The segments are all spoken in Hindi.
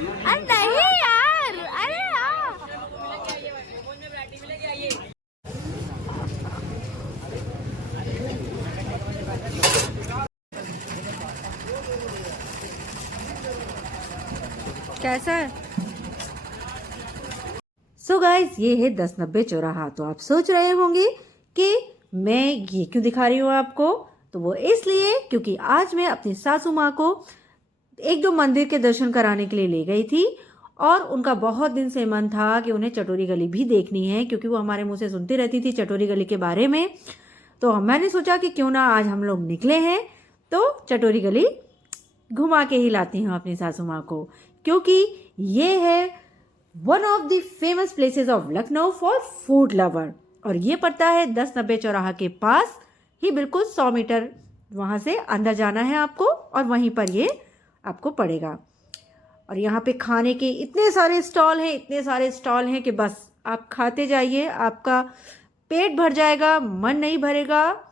अरे नहीं यार, अरे यार। कैसा है? सो गाइस, ये है 1090 चौराहा। तो आप सोच रहे होंगे कि मैं ये क्यों दिखा रही हूँ आपको। तो वो इसलिए क्योंकि आज मैं अपनी सासू माँ को एक दो मंदिर के दर्शन कराने के लिए ले गई थी और उनका बहुत दिन से मन था कि उन्हें चटोरी गली भी देखनी है, क्योंकि वो हमारे मुंह से सुनती रहती थी चटोरी गली के बारे में। तो मैंने सोचा कि क्यों ना आज हम लोग निकले हैं तो चटोरी गली घुमा के ही लाती हूँ अपनी सासू माँ को, क्योंकि ये है one of the famous places of Lucknow for food lover. और ये पड़ता है 1090 चौराहा के पास ही, बिल्कुल 100 मीटर वहाँ से अंदर जाना है आपको और वहीं पर ये आपको पड़ेगा। और यहाँ पे खाने के इतने सारे स्टॉल हैं कि बस आप खाते जाइए, आपका पेट भर जाएगा, मन नहीं भरेगा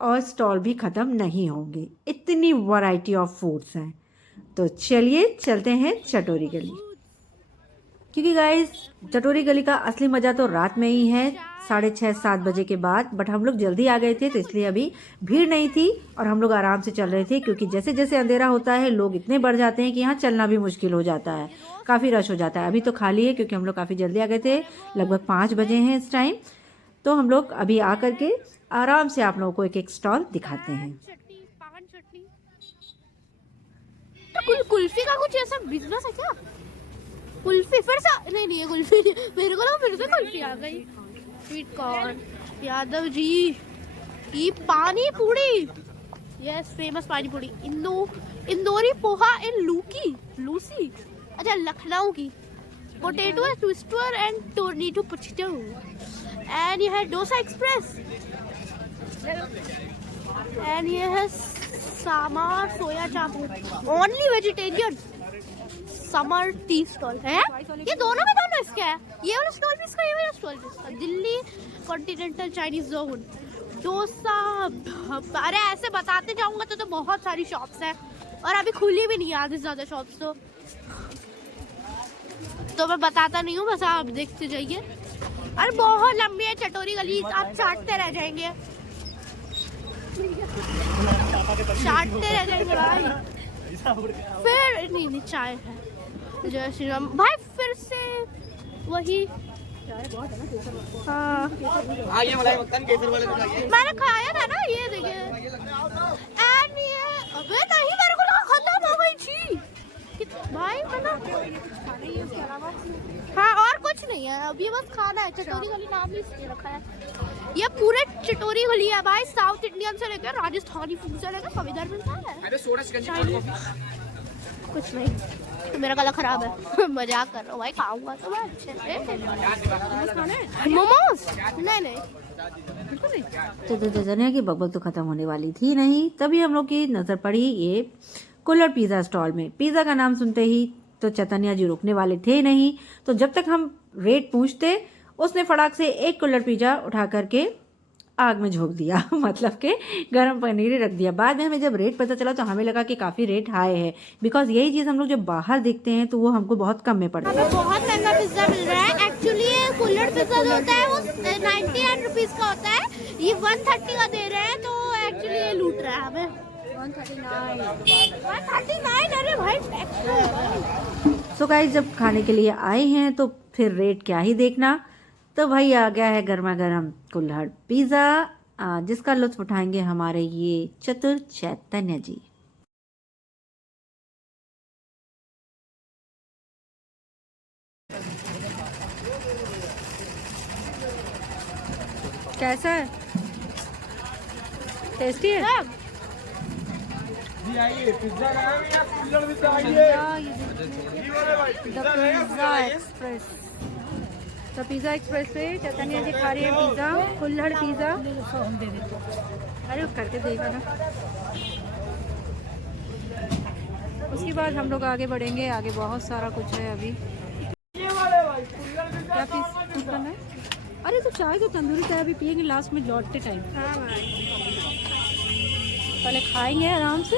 और स्टॉल भी ख़त्म नहीं होंगे। इतनी वैरायटी ऑफ फूड्स हैं। तो चलिए चलते हैं चटोरी गली, क्योंकि गाइस चटोरी गली का असली मज़ा तो रात में ही है, 6:30-7 बजे के बाद। बट हम लोग जल्दी आ गए थे तो इसलिए अभी भीड़ नहीं थी और हम लोग आराम से चल रहे थे, क्योंकि जैसे जैसे अंधेरा होता है लोग इतने बढ़ जाते हैं कि यहाँ चलना भी मुश्किल हो जाता है, काफ़ी रश हो जाता है। अभी तो खाली है क्योंकि हम लोग काफ़ी जल्दी आ गए थे, लगभग 5 बजे हैं इस टाइम। तो हम लोग अभी आ करके आराम से आप लोगों को एक एक स्टॉल दिखाते हैं। तो कुल्फी का कुछ ऐसा बिजनेस है क्या? कुल्फी फिर से नहीं ये कुल्फी मेरे को ना फिर से कुल्फी आ गई। स्वीट कॉर्न, यादव जी की पानी पूरी, यस फेमस पानी पूरी। इंदौरी पोहा इन लूसी, अच्छा लखनऊ की। Potato twister and tornado potato. And ये है डोसा एक्सप्रेस एंड ये है सामार सोया चाप। Only vegetarian summer tea stall है ये, दोनों इसके है। ये वाला स्टॉल भी इसका, ये वाला स्टॉल भी इसका। Delhi continental Chinese zone dosa. अरे ऐसे बताते जाऊंगा तो बहुत सारी शॉप्स हैं और अभी खुली भी नहीं है आधी ज्यादा शॉप्स। तो मैं बताता नहीं हूँ, बस आप देखते जाइए। अरे बहुत लंबी है चटोरी गली, आप चाटते रह जाएंगे भाई। फिर नहीं चाय है, जय श्री राम भाई। फिर से वही हाँ मैंने खाया था ना, ये देखिए। एंड ये अबे नहीं, मेरे को लगा खत्म हो गई थी भाई, हाँ और कुछ नहीं है अभी, बस खाना है। चटोरी गली नाम भी इसलिए रखा है। ये पूरे चटोरी गली है भाई, साउथ इंडियन से लेकर राजस्थानी फूड से लेकर सब इधर मिलता है। कुछ नहीं तो मेरा गला खराब है मजाक कर रहा हूँ भाई, खाऊंगा तो मैं अच्छे से। मोमोज नहीं तो जनिया की बकबक तो खत्म होने वाली थी नहीं, तभी हम लोग की नजर पड़ी ये कुल्हड़ पिज़्ज़ा स्टॉल में। पिज़्ज़ा का नाम सुनते ही तो चैतन्या जी रुकने वाले थे नहीं, तो जब तक हम रेट पूछते उसने फटाक से एक कुल्हड़ पिज़्ज़ा उठा करके आग में झोंक दिया मतलब के गर्म पनीर रख दिया। बाद में हमें जब रेट पता चला तो हमें लगा कि काफ़ी रेट हाई है, बिकॉज यही चीज़ हम लोग जब बाहर देखते हैं तो वो हमको बहुत कम में पड़ता है। बहुत महंगा पिज्जा मिल रहा है एक्चुअली। ये कुल्हड़ पिज्जा जो होता है वो 98 रुपीज का होता है, ये 130 का दे रहे हैं। तो एक्चुअली ये लूट रहा है हमें। 139 अरे भाई टैक्स। सो गाइस, जब खाने के लिए आए हैं तो फिर रेट क्या ही देखना। तो भाई आ गया है गर्मा गर्म कुल्हड़ पिज़्ज़ा, जिसका लुत्फ उठाएंगे हमारे ये चतुर चैतन्य जी। कैसा है? टेस्टी है? Pizza express. तो पिज़्ज़ा एक्सप्रेस पे चैतन्य जी खा रही है पिज़्ज़ा, कुल्हड़ पिज़्ज़ा। अरे वो करके देगा ना। उसके बाद हम लोग आगे बढ़ेंगे, आगे बहुत सारा कुछ है अभी। क्या पीस करना है? अरे तो चाय तो तंदूरी चाय अभी पियेंगे लास्ट में लौटते टाइम। पहले खाएंगे आराम से,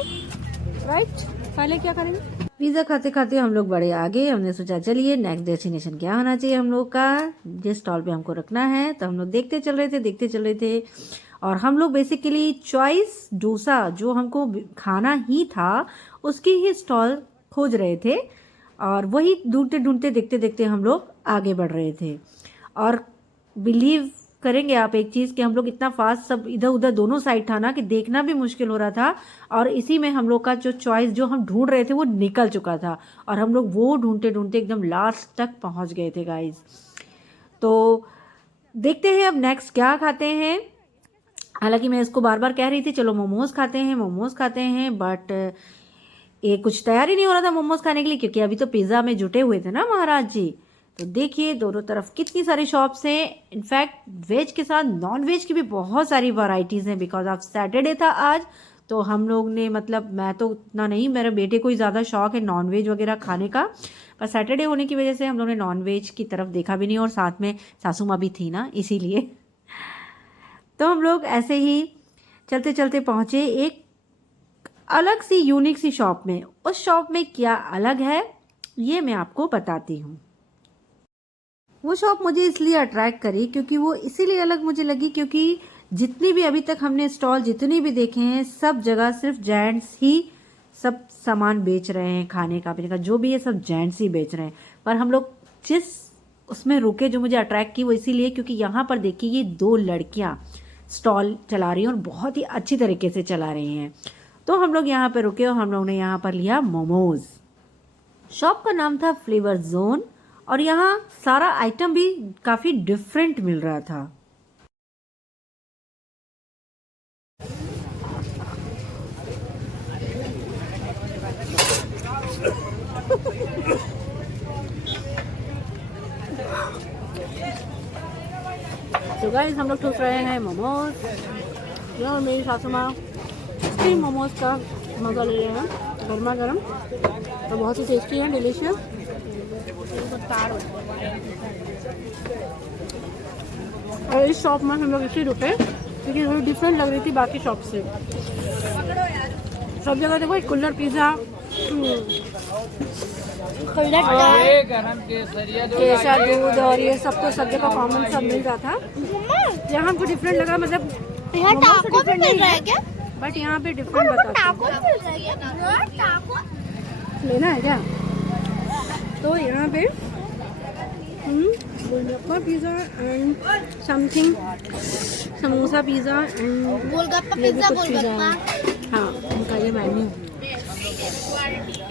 राइट? पहले क्या करेंगे? पिज़्ज़ा खाते खाते हम लोग बड़े आगे, हमने सोचा चलिए नेक्स्ट डेस्टिनेशन क्या होना चाहिए हम लोग का, जिस स्टॉल पे हमको रखना है। तो हम लोग देखते चल रहे थे और हम लोग बेसिकली चॉइस डोसा जो हमको खाना ही था उसकी ही स्टॉल खोज रहे थे और वही ढूंढते ढूंढते देखते देखते हम लोग आगे बढ़ रहे थे। और बिलीव करेंगे आप एक चीज़ कि हम लोग इतना फास्ट सब इधर उधर दोनों साइड था ना कि देखना भी मुश्किल हो रहा था और इसी में हम लोग का जो चॉइस जो हम ढूंढ रहे थे वो निकल चुका था और हम लोग वो ढूंढते ढूंढते एकदम लास्ट तक पहुंच गए थे गाइस। तो देखते हैं अब नेक्स्ट क्या खाते हैं। हालांकि मैं इसको बार बार कह रही थी चलो मोमोज खाते हैं बट ये कुछ तैयारी नहीं हो रहा था मोमोज खाने के लिए क्योंकि अभी तो पिज़्ज़ा में जुटे हुए थे ना महाराज जी। तो देखिए दोनों तरफ कितनी सारी शॉप्स हैं, इनफैक्ट वेज के साथ नॉन वेज की भी बहुत सारी वैरायटीज़ हैं बिकॉज ऑफ सैटरडे था आज। तो हम लोग ने मतलब मैं तो उतना नहीं, मेरे बेटे को ही ज़्यादा शौक है नॉन वेज वगैरह खाने का, पर सैटरडे होने की वजह से हम लोग ने नॉन वेज की तरफ देखा भी नहीं और साथ में सासू माँ भी थी ना इसीलिए। तो हम लोग ऐसे ही चलते चलते पहुँचे एक अलग सी यूनिक सी शॉप में। उस शॉप में क्या अलग है ये मैं आपको बताती हूँ। वो शॉप मुझे इसलिए अट्रैक्ट करी क्योंकि वो इसीलिए अलग मुझे लगी क्योंकि जितनी भी अभी तक हमने स्टॉल जितनी भी देखे हैं सब जगह सिर्फ जेंट्स ही सब सामान बेच रहे हैं, खाने का पीने का जो भी है सब जेंट्स ही बेच रहे हैं। पर हम लोग जिस उसमें रुके जो मुझे अट्रैक्ट की वो इसीलिए क्योंकि यहाँ पर देखिए ये 2 लड़कियाँ स्टॉल चला रही हैं और बहुत ही अच्छी तरीके से चला रही हैं। तो हम लोग यहाँ पर रुके और हम लोग ने यहाँ पर लिया मोमोज। शॉप का नाम था फ्लेवर जोन और यहाँ सारा आइटम भी काफ़ी डिफरेंट मिल रहा था। तो गाइस हम लोग ठूस रहे हैं मोमोज। यह और मेरी सासू माँ स्टीम मोमोज का मज़ा ले रहे हैं गर्मा गर्म, तो बहुत ही टेस्टी है, डिलीशियस। और इस शॉप में हम लोग इसलिए रुके क्योंकि थोड़ी डिफरेंट लग रही थी बाकी शॉप से। सब जगह देखो कुल्हड़ पिज़्ज़ा, केसर दूध और ये सब तो सब जगह कॉमन सब मिल रहा था। यहाँ हमको डिफरेंट लगा, मतलब डिफरेंट नहीं है क्या, बट यहाँ पे डिफरेंट बताते लेना है क्या। तो यहाँ पे golgappa pizza and something samosa pizza and golgappa pizza golgappa, हाँ उनका ये मेन्यू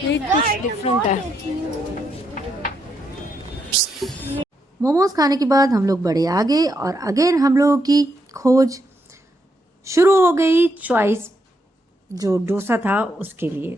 ये कुछ डिफरेंट है। मोमोज खाने के बाद हम लोग बड़े आगे और अगेन हम लोगों की खोज शुरू हो गई चॉइस जो डोसा था उसके लिए।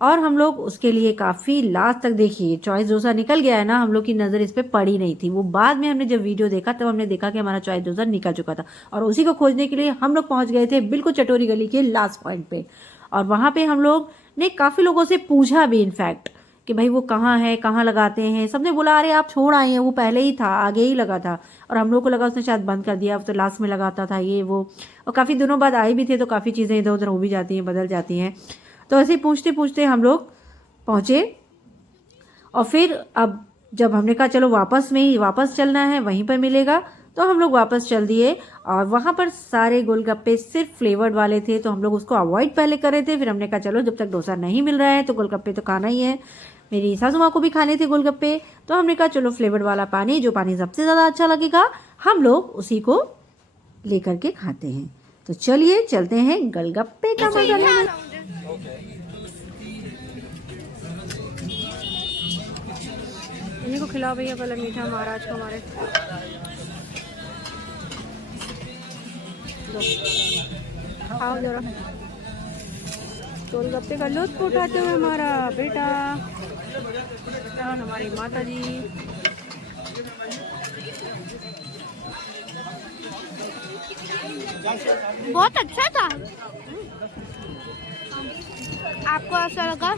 और हम लोग उसके लिए काफ़ी लास्ट तक देखिए चॉइस डोसा निकल गया है ना, हम लोग की नज़र इस पे पड़ी नहीं थी। वो बाद में हमने जब वीडियो देखा तब हमने देखा कि हमारा चॉइस डोसा निकल चुका था और उसी को खोजने के लिए हम लोग पहुंच गए थे बिल्कुल चटोरी गली के लास्ट पॉइंट पे। और वहाँ पे हम लोग ने काफ़ी लोगों से पूछा भी इनफैक्ट कि भाई वो कहाँ है, कहाँ लगाते हैं। सबने बोला अरे आप छोड़ आए हैं, वो पहले ही था, आगे ही लगा था। और हम लोग को लगा उसने शायद बंद कर दिया, तो लास्ट में लगाता था ये वो। और काफ़ी दिनों बाद आए भी थे तो काफ़ी चीज़ें इधर उधर हो भी जाती हैं, बदल जाती हैं। तो ऐसे ही पूछते पूछते हम लोग पहुँचे और फिर अब जब हमने कहा चलो वापस चलना है, वहीं पर मिलेगा, तो हम लोग वापस चल दिए। और वहाँ पर सारे गोलगप्पे सिर्फ फ्लेवर्ड वाले थे तो हम लोग उसको अवॉइड पहले कर रहे थे। फिर हमने कहा चलो जब तक डोसा नहीं मिल रहा है तो गोलगप्पे तो खाना ही है। मेरी सासू माँ को भी खाने थे गोलगप्पे, तो हमने कहा चलो फ्लेवर्ड वाला पानी, जो पानी सबसे ज़्यादा अच्छा लगेगा हम लोग उसी को लेकर के खाते हैं। तो चलिए चलते हैं गोलगप्पे का मजा लेने। इन्हीं को खिलाओ भैया पहले मीठा महाराज को हमारे। आओ जरा गोलगप्पे का लुत्फ उठाते हुए हमारा बेटा और हमारी माता जी। बहुत अच्छा था। आपको ऐसा लगा?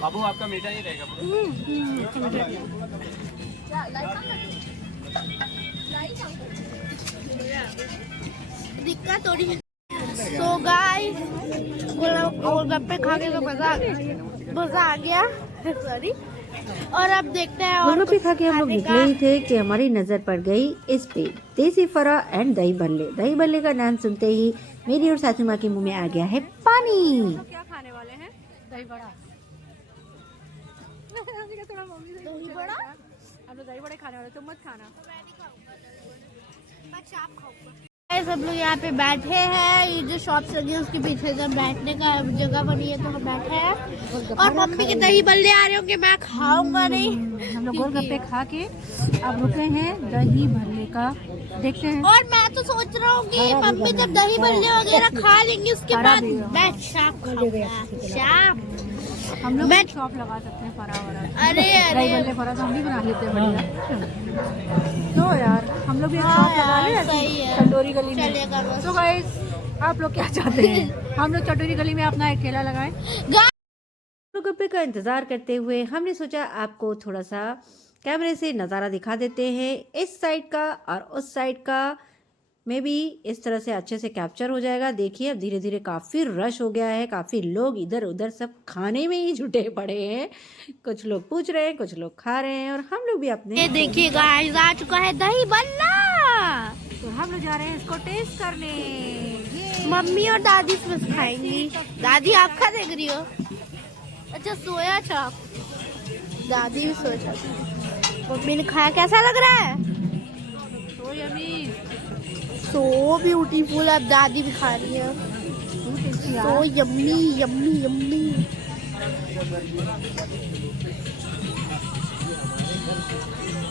बाबू आपका मीठा ही रहेगा। दिक्कत थोड़ी। सो गाइस गोलगप्पे खा के तो मजा आ गया सॉरी। और अब देखते हैं और गोलगप्पे कुछ खा के हम लोग खाने निकले का। ही थे कि हमारी नजर पड़ गई इस पे, देसी फरा एंड दही बल्ले। दही बल्ले का नाम सुनते ही मेरी और सासू माँ के मुंह में आ गया है पानी। क्या खाने वाले हैं? दही बड़ा। मम्मी से दही बड़ा? हम लोग दही बड़े खाने वाले, तुम मत खाना। सब लोग यहाँ पे बैठे हैं, ये जो शॉप लगी है उसके पीछे जब बैठने का जगह बनी है तो हम बैठे हैं। और मम्मी के दही बल्ले आ रहे होंगे, मैं खाऊंगा नहीं। हम लोग गोलगप्पे खा के अब रुके हैं दही भल्ले का, देखते हैं। और मैं तो सोच रहा हूँ कि मम्मी जब दही बल्ले वगैरह खा लेंगे उसके बाद मैं शाम खाऊंगा। शाम हम लोग मैं- शॉप लगा सकते हैं फरा वरा। अरे दही अरे बल्ले फरा तो हम भी बना लेते हैं बढ़िया। तो यार हम लोग भी एक शॉप लगा ले सही है। चटोरी गली में। चलेगा बस। तो गाइस आप लोग क्या चाहते हैं, हम लोग चटोरी गली में अपना एक ठेला लगाएं? गोलगप्पे का इंतजार करते हुए हमने सोचा आपको थोड़ा सा कैमरे से नज़ारा दिखा देते हैं, इस साइड का और उस साइड का में भी इस तरह से अच्छे से कैप्चर हो जाएगा। देखिए अब धीरे धीरे काफ़ी रश हो गया है, काफ़ी लोग इधर उधर सब खाने में ही जुटे पड़े हैं। कुछ लोग पूछ रहे हैं, कुछ लोग खा रहे हैं और हम लोग भी अपने ये देखिए गाइस आ चुका है दही बल्ला। तो हम लोग जा रहे हैं इसको टेस्ट करने। मम्मी और दादी इसमें खाएंगी। दादी आप खा देख रही हो? अच्छा सोया चाप, दादी भी सोया चाप। मम्मी ने खाया, कैसा लग रहा है? तो यम्मी, सो ब्यूटीफुल। अब दादी भी खा रही है। So yummy yummy yummy.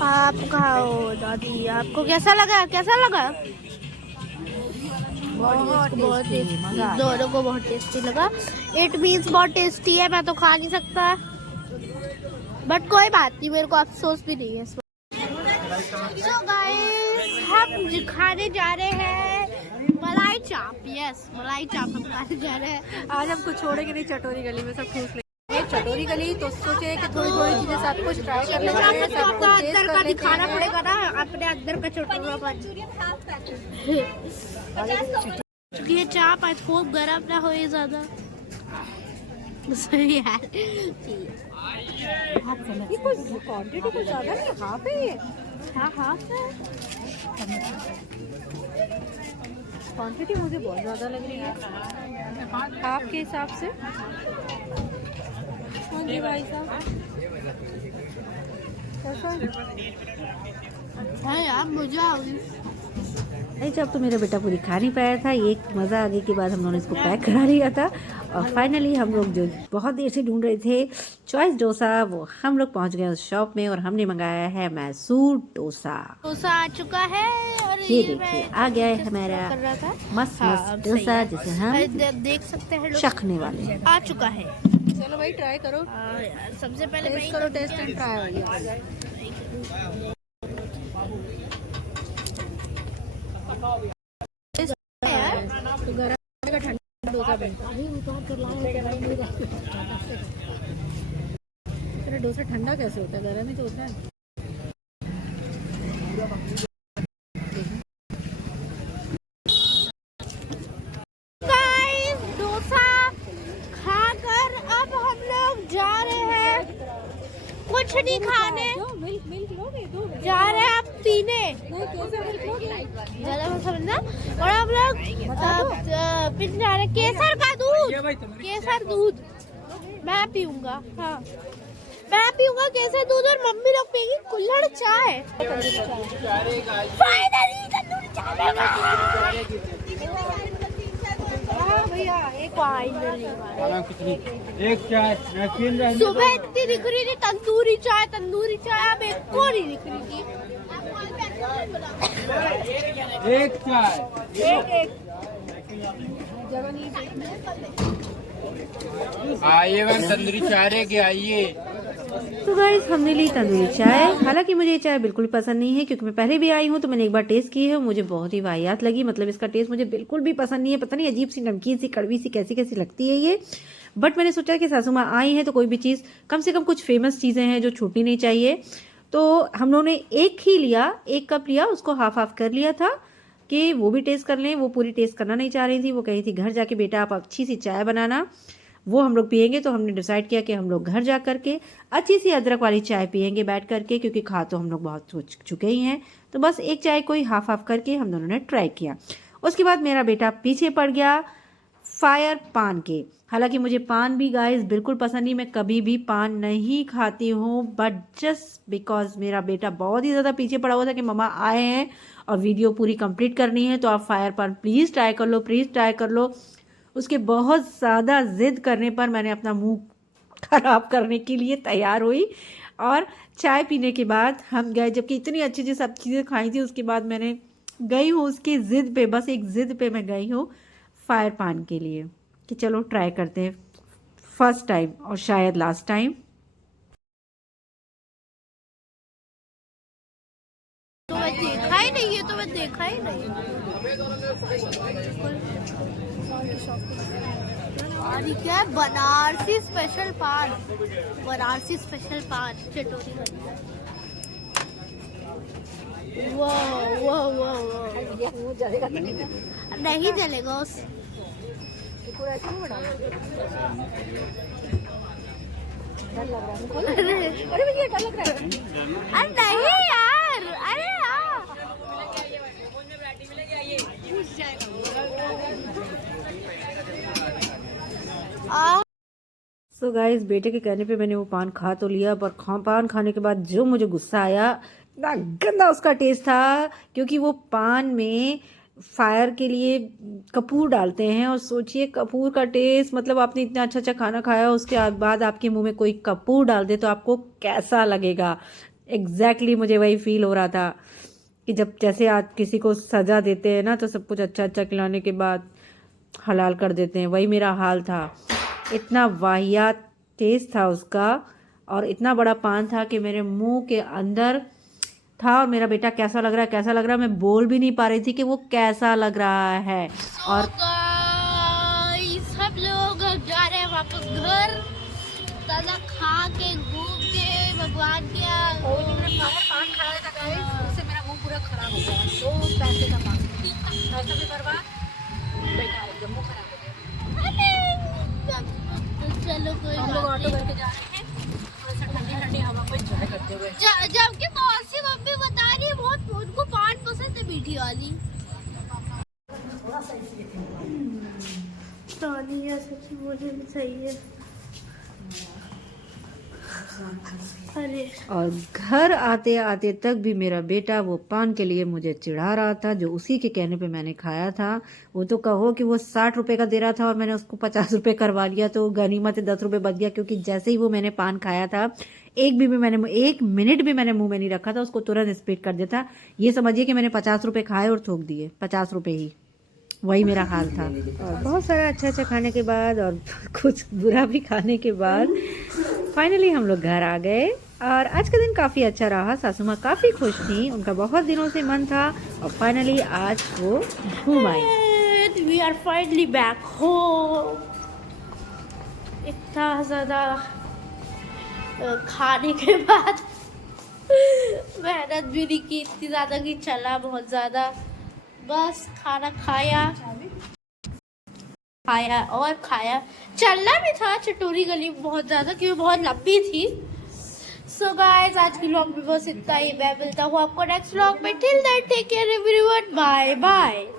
आप खाओ दादी, आपको कैसा लगा? कैसा लगा? बहुत टेस्टी, दोनों को बहुत टेस्टी लगा। इट मीन्स बहुत टेस्टी है, मैं तो खा नहीं सकता बट कोई बात नहीं, मेरे को अफसोस भी नहीं है। So guys, हम खाने जा रहे हैं मलाई चाप। यस मलाई चाप हम खाने जा रहे हैं। आज हम कुछ छोड़ेंगे नहीं चटोरी गली में, सब ठूस लेंगे। चटोरी गली तो सोचे कि थोड़ी थोड़ी चीजें सब कुछ ट्राई कर लेंगे, आपको सब अपना कुछ टेस्ट अंदर कर का लेते दिखाना हैं। पड़ेगा ना, अपने अंदर का चटोरापन। क्योंकि ये चाप आज खूब गर्म ना हो ज्यादा। सही है। ये कुछ क्वांटिटी कुछ ज्यादा नहीं, हाफ है ये। हाँ हाँ क्वांटिटी मुझे बहुत ज़्यादा लग रही है हाफ के हिसाब से। हाँ जी भाई साहब, कैसा है यार, मजा आ गई। नहीं, जब तो मेरा बेटा पूरी खा नहीं पाया था, ये मज़ा आगे के बाद हम लोगों ने इसको पैक करा लिया था। और फाइनली हम लोग जो बहुत देर से ढूंढ रहे थे चॉइस डोसा, वो हम लोग पहुंच गए उस शॉप में और हमने मंगाया है मैसूर डोसा। डोसा आ चुका है और ये देखिए आ गया है हमारा कर रहा था। मस्त हाँ, मस्त अब सही डोसा है। जिसे हम देख सकते हैं लोग, चखने वाले हैं। आ चुका है। चलो भाई ट्राई करो, हाँ यार, सबसे पहले मैं टेस्ट करो, टेस्ट एंड ट्राई। तो गरम का ठंडा डोसा बनता है। तेरा डोसा ठंडा कैसे होता है? गरम ही तो होता है। गाइस डोसा खाकर अब हम लोग जा रहे हैं, कुछ नहीं खाने मिल्क मिल्क लोगे? दो जा रहे हैं, अब पीने कैसे मिल्क लोगे? ज्यादा मत समझना। और हम लोग पीने जा रहे हैं केसर का दूध। केसर दूध मैं पीऊंगा। हाँ मैं पीऊंगा केसर दूध और मम्मी लोग पिएगी कुल्हड़ चाय। फाइनली तंदूरी चाय। हाँ भैया एक फाइनली एक चाय नमकीन रहने दो। सुबह इतनी दिख रही थी तंदूरी चाय, अब एक को नहीं दिख रही थी। एक चाय आइए मैम, तंदूरी चाय रह के आइए। तो गाइस हमने ली तंदूरी चाय। हालांकि मुझे ये चाय बिल्कुल पसंद नहीं है, क्योंकि मैं पहले भी आई हूँ तो मैंने एक बार टेस्ट की है, मुझे बहुत ही वाहियात लगी। मतलब इसका टेस्ट मुझे बिल्कुल भी पसंद नहीं है। पता नहीं अजीब सी नमकीन सी कड़वी सी कैसी कैसी लगती है ये। बट मैंने सोचा कि सासू माँ आई हैं तो कोई भी चीज़ कम से कम कुछ फेमस चीज़ें हैं जो छूटनी नहीं चाहिए। तो हम लोगों ने एक ही लिया, 1 कप लिया, उसको हाफ हाफ कर लिया था। कि वो भी टेस्ट कर लें। वो पूरी टेस्ट करना नहीं चाह रही थी, वो कही थी घर जाके बेटा आप अच्छी सी चाय बनाना, वो हम लोग पियेंगे। तो हमने डिसाइड किया कि हम लोग घर जा करके अच्छी सी अदरक वाली चाय पियेंगे बैठ करके, क्योंकि खा तो हम लोग बहुत हो चुके ही हैं। तो बस एक चाय कोई हाफ हाफ करके हम दोनों ने ट्राई किया। उसके बाद मेरा बेटा पीछे पड़ गया फायर पान के। हालांकि मुझे पान भी गाइस बिल्कुल पसंद नहीं, मैं कभी भी पान नहीं खाती हूँ, बट जस्ट बिकॉज मेरा बेटा बहुत ही ज़्यादा पीछे पड़ा हुआ था कि मम्मा आए हैं और वीडियो पूरी कंप्लीट करनी है, तो आप फायर पान प्लीज़ ट्राई कर लो, प्लीज़ ट्राई कर लो। उसके बहुत ज़्यादा ज़िद करने पर मैंने अपना मुंह खराब करने के लिए तैयार हुई और चाय पीने के बाद हम गए, जबकि इतनी अच्छी अच्छी सब चीज़ें खाई थी। उसके बाद मैंने गई हूँ उसकी ज़िद पे, बस एक ज़िद पे मैं गई हूँ फायर पान के लिए कि चलो ट्राई करते हैं फर्स्ट टाइम और शायद लास्ट टाइम। तो मैं देखा ही नहीं है, तो मैं देखा ही नहीं। और ये क्या है? बनारसी स्पेशल पान, बनारसी स्पेशल पान चटोरी वाली। वो नहीं जलेगा उस अरे भैया डर लग रहा है। अरे नहीं यार, अरे यार सो गाइस बेटे के कहने पे मैंने वो पान खा तो लिया, पर पान खाने के बाद जो मुझे गुस्सा आया, इतना गंदा उसका टेस्ट था, क्योंकि वो पान में फायर के लिए कपूर डालते हैं। और सोचिए कपूर का टेस्ट, मतलब आपने इतना अच्छा अच्छा खाना खाया उसके बाद आपके मुंह में कोई कपूर डाल दे तो आपको कैसा लगेगा। एग्जैक्टली मुझे वही फील हो रहा था कि जब जैसे आप किसी को सजा देते हैं ना, तो सब कुछ अच्छा अच्छा खिलाने के बाद हलाल कर देते हैं, वही मेरा हाल था। इतना वाहियात टेस्ट था उसका और इतना बड़ा पान था कि मेरे मुंह के अंदर था। और मेरा बेटा कैसा लग रहा है, कैसा लग रहा है, मैं बोल भी नहीं पा रही थी कि वो कैसा लग रहा है। और सब लोग जा रहे हैं वापस घर, ताजा खा के घूम के भगवान के पान खाया था गाइस, उससे मेरा मुंह पूरा खराब हो गया। 2 पैसे का पान, पैसा भी बर्बाद, बेकार एकदम मुंह खराब हो गया। चलो कोई हम लोग बात ऑटो नहीं। करके जा रहे हैं, थोड़ा सा ठंडी ठंडी हवा को एंजॉय करते हुए। जबकि मौसी मम्मी बता रही है बहुत उनको पान पसंद है, मीठी वाली। तानिया सच्ची मुझे भी सही है। अरे और घर आते आते तक भी मेरा बेटा वो पान के लिए मुझे चिढ़ा रहा था, जो उसी के कहने पे मैंने खाया था। वो तो कहो कि वो 60 रुपए का दे रहा था और मैंने उसको 50 रुपए करवा लिया, तो गनीमत है 10 रुपए बच गया। क्योंकि जैसे ही वो मैंने पान खाया था, एक मिनट भी मैंने मुंह में नहीं रखा था, उसको तुरंत स्पीड कर देता। ये समझिए कि मैंने 50 रुपए खाए और थूक दिए, 50 रुपए ही, वही मेरा हाल था। और बहुत सारा अच्छा अच्छा खाने के बाद और कुछ बुरा भी खाने के बाद फाइनली हम लोग घर आ गए। और आज का दिन काफ़ी अच्छा रहा, सासू माँ काफ़ी खुश थी, उनका बहुत दिनों से मन था और फाइनली आज वो घूम आई। We are finally back home. इतना ज़्यादा खाने के बाद मेहनत भी नहीं की इतनी ज़्यादा कि चला बहुत ज़्यादा, बस खाना खाया और खाया। चलना भी था चटोरी गली बहुत ज़्यादा, क्योंकि बहुत लंबी थी। सो गाइस आज की व्लॉग में बस इतना ही। मैं मिलता हूँ आपको नेक्स्ट व्लॉग में। Till then take care everyone, bye bye.